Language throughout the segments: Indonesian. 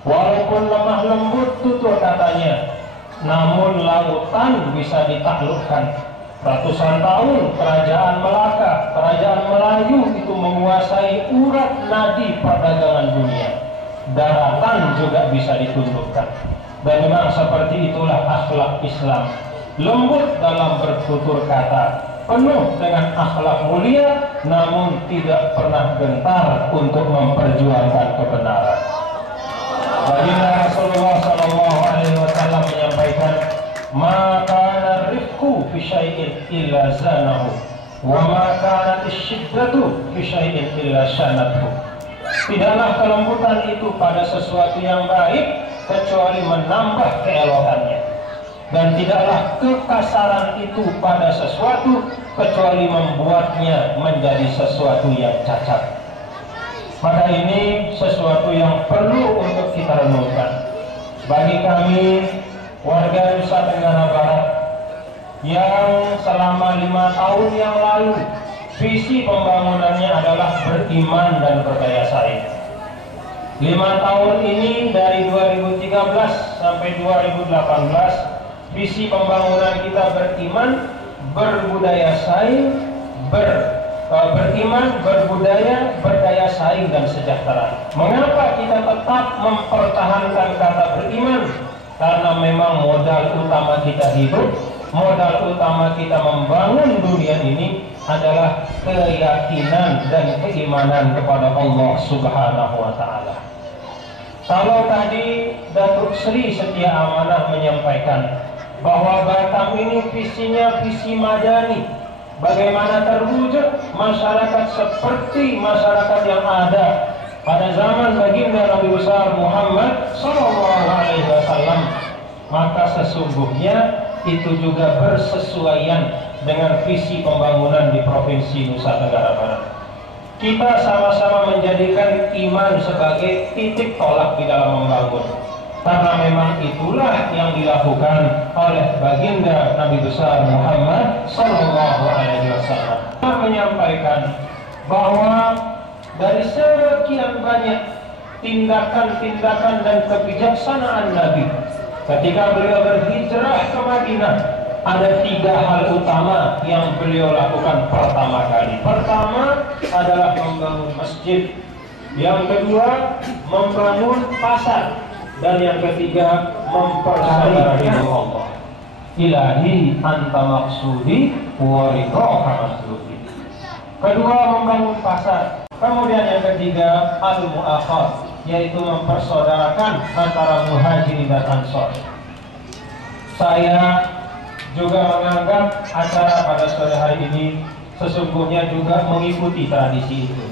Walaupun lemah lembut tutur katanya, namun lautan bisa ditaklukkan. Ratusan tahun kerajaan Melaka, kerajaan Melayu itu menguasai urat nadi perdagangan dunia. Daratan juga bisa ditundukkan. Dan memang seperti itulah akhlak Islam. Lembut dalam bertutur kata, penuh dengan akhlak mulia, namun tidak pernah gentar untuk memperjuangkan kebenaran. Baginda Rasulullah SAW menyampaikan, maka rifqu fi syai'in illa zanahu, wa ma kanat asyiddatu fi syai'in illa syanathu. Tidaklah kelembutan itu pada sesuatu yang baik kecuali menambah keelokannya, dan tidaklah kekasaran itu pada sesuatu kecuali membuatnya menjadi sesuatu yang cacat. Maka ini sesuatu yang perlu untuk kita renungkan. Bagi kami warga Nusa Tenggara Barat yang selama 5 tahun yang lalu visi pembangunannya adalah beriman dan berdaya saing. 5 tahun ini dari 2013 sampai 2018 visi pembangunan kita beriman, berbudaya saing, beriman, berbudaya, berdaya saing dan sejahtera. Mengapa kita tetap mempertahankan kata beriman? Karena memang modal utama kita hidup, modal utama kita membangun dunia ini adalah keyakinan dan keimanan kepada Allah Subhanahu wa Ta'ala. Kalau tadi Datuk Sri Setia Amanah menyampaikan bahwa Batam ini visinya visi madani, bagaimana terwujud masyarakat seperti masyarakat yang ada pada zaman baginda Nabi besar Muhammad SAW, maka sesungguhnya itu juga bersesuaian dengan visi pembangunan di Provinsi Nusa Tenggara Barat. Kita sama-sama menjadikan iman sebagai titik tolak di dalam membangun, karena memang itulah yang dilakukan oleh baginda Nabi besar Muhammad SAW. Menyampaikan bahwa dari sekian banyak tindakan-tindakan dan kebijaksanaan Nabi ketika beliau berhijrah ke Madinah, ada 3 hal utama yang beliau lakukan pertama kali. Pertama adalah membangun masjid, yang kedua membangun pasar, dan yang ketiga mempersaudarakan Allah. Ilahi anta maksudi wa ridhoka maksudi. Kedua membangun pasar, kemudian yang ketiga al-mu'akhad, yaitu mempersaudarakan antara muhajirin dan ansor. Saya juga menganggap acara pada sore hari ini sesungguhnya juga mengikuti tradisi itu,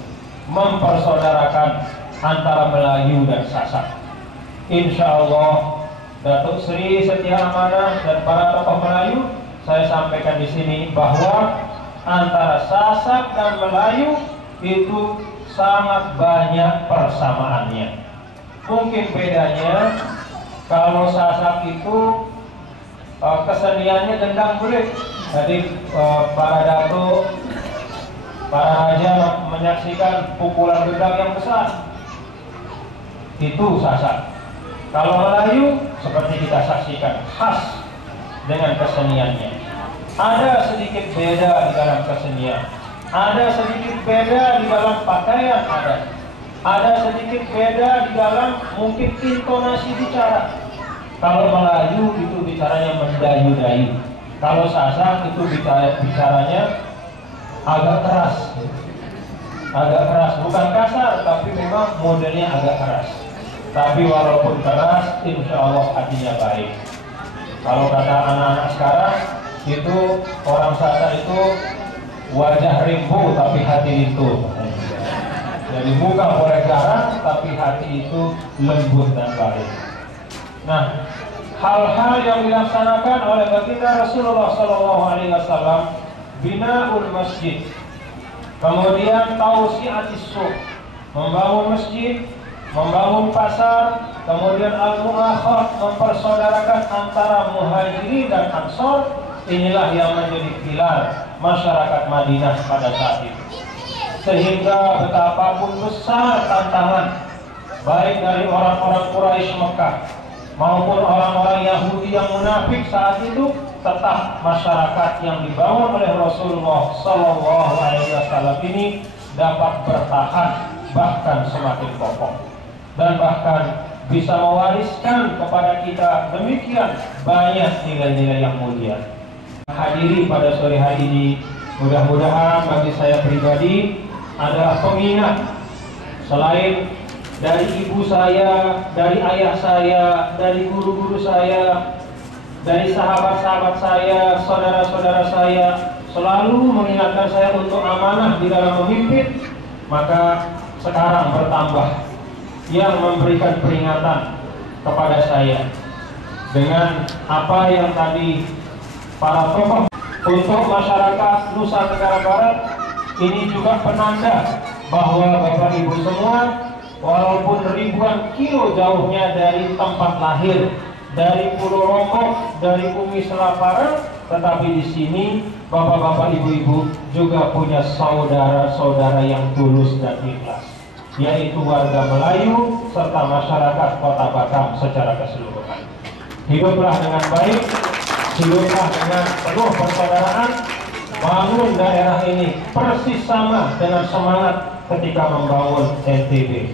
mempersaudarakan antara Melayu dan Sasak. Insya Allah Datuk Sri Setia Amanah dan para tokoh Melayu, saya sampaikan di sini bahwa antara Sasak dan Melayu itu sangat banyak persamaannya. Mungkin bedanya kalau Sasak itu keseniannya gendang kulit. Jadi para datuk, para raja menyaksikan pukulan gendang yang besar. Itu Sasak. Kalau Melayu seperti kita saksikan, khas dengan keseniannya. Ada sedikit beda di dalam kesenian, ada sedikit beda di dalam pakaian adat, ada sedikit beda di dalam mungkin intonasi bicara. Kalau Melayu itu bicaranya mendayu-dayu, kalau Sasak itu bicaranya agak keras, bukan kasar, tapi memang modelnya agak keras. Tapi walaupun keras, insya Allah hatinya baik. Kalau kata anak-anak sekarang, itu orang Sasak itu wajah rimbu tapi hati lintu. Jadi muka boleh garang tapi hati itu lembut dan baik. Nah, hal-hal yang dilaksanakan oleh baginda Rasulullah SAW, binaul masjid, kemudian tausiatis suq, membangun masjid, membangun pasar, kemudian al-mu'akhad, mempersaudarakan antara muhajirin dan ansor. Inilah yang menjadi pilar masyarakat Madinah pada saat itu. Sehingga betapapun besar tantangan, baik dari orang-orang Quraisy Mekah maupun orang-orang Yahudi yang munafik saat itu, tetap masyarakat yang dibangun oleh Rasulullah Shallallahu Alaihi Wasallam ini dapat bertahan, bahkan semakin kokoh, dan bahkan bisa mewariskan kepada kita demikian banyak nilai-nilai yang mulia. Hadiri pada sore hari ini, mudah-mudahan bagi saya pribadi adalah pengingat, selain dari ibu saya, dari ayah saya, dari guru-guru saya, dari sahabat-sahabat saya, saudara-saudara saya, selalu mengingatkan saya untuk amanah di dalam memimpin. Maka sekarang bertambah yang memberikan peringatan kepada saya dengan apa yang tadi para tokoh untuk masyarakat Nusa Tenggara Barat. Ini juga penanda bahwa Bapak Ibu semua, walaupun ribuan kilo jauhnya dari tempat lahir, dari Pulau Lombok, dari Bumi Selaparang, tetapi di sini Bapak-bapak, Ibu-ibu juga punya saudara-saudara yang tulus dan ikhlas, yaitu warga Melayu serta masyarakat Kota Batam secara keseluruhan. Hiduplah dengan baik, hiduplah dengan penuh persaudaraan, bangun daerah ini persis sama dengan semangat ketika membangun NTB.